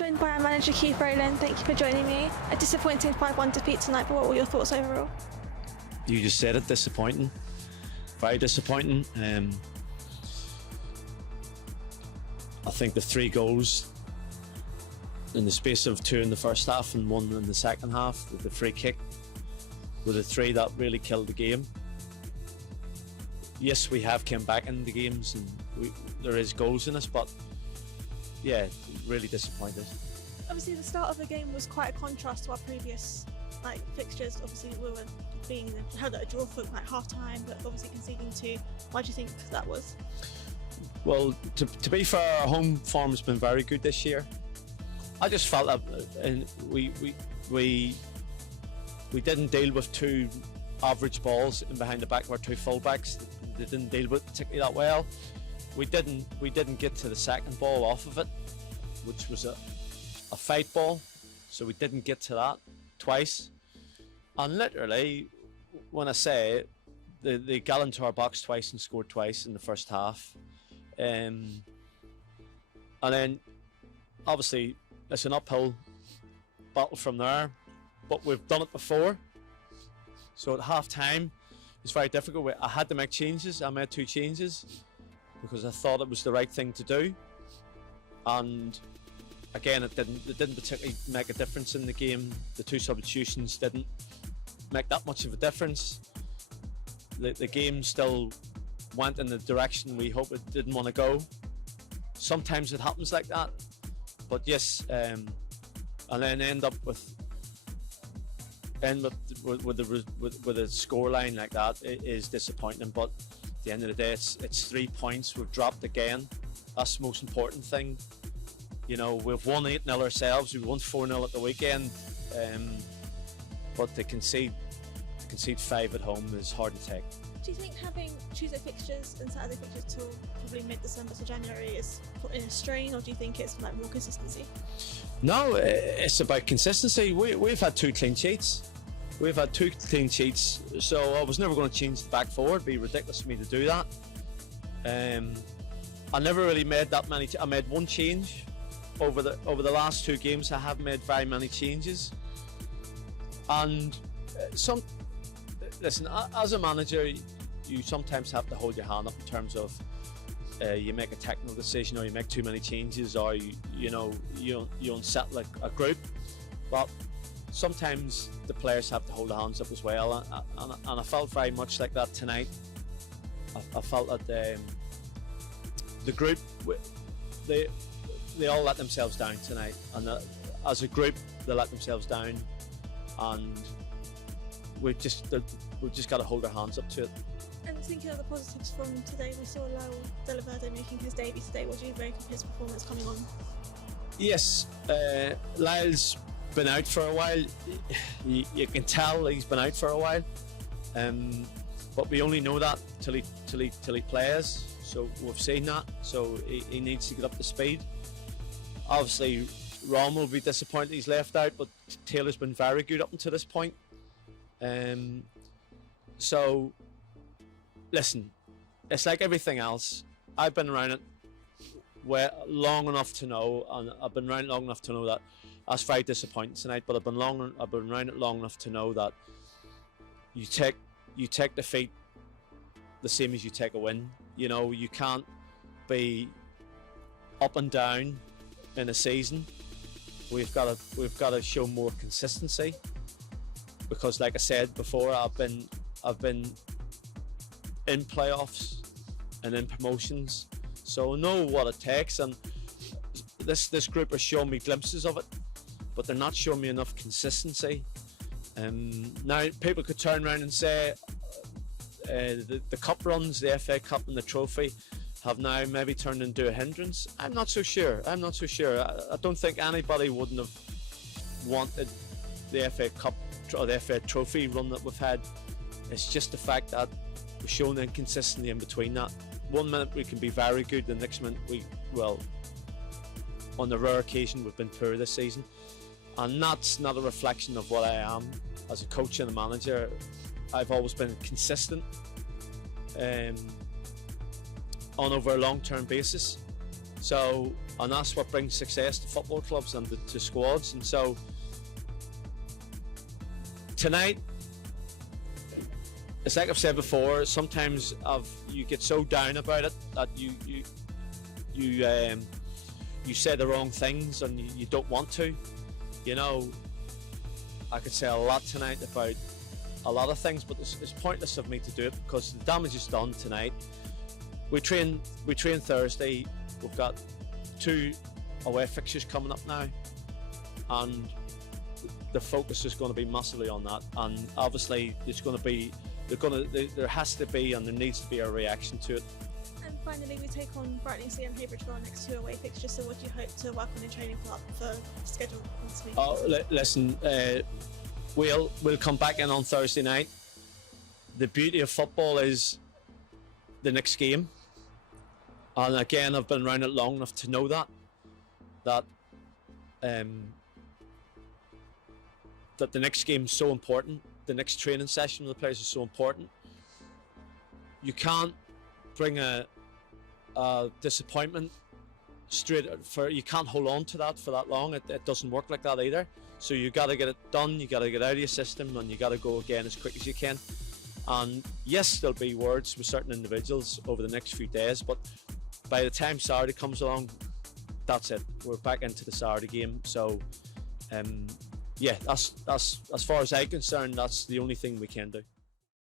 Joined by our manager Keith Rowland. Thank you for joining me. A disappointing 5-1 defeat tonight, but what were your thoughts overall? You just said it, disappointing. Very disappointing. I think the 3 goals in the space of 2 in the first half and 1 in the second half, with the free kick, were the 3 that really killed the game. Yes, we have came back in the games and there is goals in us, but yeah, really disappointed. Obviously the start of the game was quite a contrast to our previous fixtures. Obviously we were held at a draw for half time, but obviously conceding 2. Why do you think that was? Well, to be fair, our home form has been very good this year. I just felt that we didn't deal with 2 average balls in behind the back of our 2 fullbacks. They didn't deal with it particularly that well. We didn't get to the second ball off of it, which was a fight ball, so we didn't get to that twice. And literally, when I say it, they got into our box twice and scored twice in the first half. And then obviously it's an uphill battle from there, but we've done it before. So at half time it's very difficult. I had to make changes. I made 2 changes because I thought it was the right thing to do, and again it didn't particularly make a difference in the game. The 2 substitutions didn't make that much of a difference. The game still went in the direction we hoped it didn't want to go. Sometimes it happens like that, but yes, and then end with a scoreline like that, it is disappointing. But at the end of the day, it's 3 points. We've dropped again. That's the most important thing. You know, we've won 8-0 ourselves. We won 4-0 at the weekend, but to concede 5 at home is hard to take. Do you think having Tuesday fixtures and Saturday fixtures till probably mid-December to January is putting a strain, or do you think it's more consistency? No, it's about consistency. We've had 2 clean sheets. We've had 2 clean sheets, so I was never going to change the back four. It'd be ridiculous for me to do that. I never really made that many. I made 1 change over the last 2 games. I haven't made very many changes, and listen, as a manager, you sometimes have to hold your hand up in terms of you make a technical decision, or you make too many changes, or you unsettle a group. But sometimes the players have to hold their hands up as well, and I felt very much like that tonight. I felt that the group, they all let themselves down tonight, and as a group they let themselves down, and we've just got to hold our hands up to it. And thinking of the positives from today, we saw Lyle Delaverde making his debut today. What do you make of his performance coming on? Yes, Lyle's been out for a while. You can tell he's been out for a while, but we only know that till he plays. So we've seen that. So he needs to get up to speed. Obviously, Ron will be disappointed he's left out, but Taylor's been very good up until this point. So listen, it's like everything else. I've been around it long enough to know, and I've been around long enough to know that that's very disappointing tonight. But I've been around it long enough to know that you take defeat the same as you take a win. You know, you can't be up and down in a season. We've got to show more consistency, because like I said before, I've been in playoffs and in promotions, so I know what it takes, and this group are showing me glimpses of it, but they're not showing me enough consistency. Now people could turn around and say the cup runs, the FA Cup and the trophy, have now maybe turned into a hindrance. I'm not so sure. I don't think anybody wouldn't have wanted the FA Cup or the FA Trophy run that we've had. It's just the fact that we're showing inconsistency in between that. 1 minute we can be very good, the next minute on the rare occasion we've been poor this season, and that's not a reflection of what I am as a coach and a manager. I've always been consistent on over a long-term basis, So, and that's what brings success to football clubs and to squads. And so tonight, it's like I've said before, sometimes you get so down about it that you say the wrong things and you don't want to. You know, I could say a lot tonight about a lot of things, but it's pointless of me to do it because the damage is done tonight. We train Thursday. We've got 2 away fixtures coming up now, and the focus is going to be massively on that. And obviously, it's going to be there has to be and there needs to be a reaction to it. And finally, we take on Brightlingsea and Haybridge for our next 2 away fixtures. So, what do you hope to work on in training for schedule this week? Oh, listen, we'll come back in on Thursday night. The beauty of football is the next game, and again, I've been around it long enough to know that the next game is so important. The next training session with the players is so important. You can't bring a disappointment you can't hold on to that for that long. It doesn't work like that either. So you got to get it done, you got to get out of your system, and you got to go again as quick as you can. And yes, there'll be words with certain individuals over the next few days, but by the time Saturday comes along, that's it. We're back into the Saturday game. So yeah, that's as far as I'm concerned, that's the only thing we can do.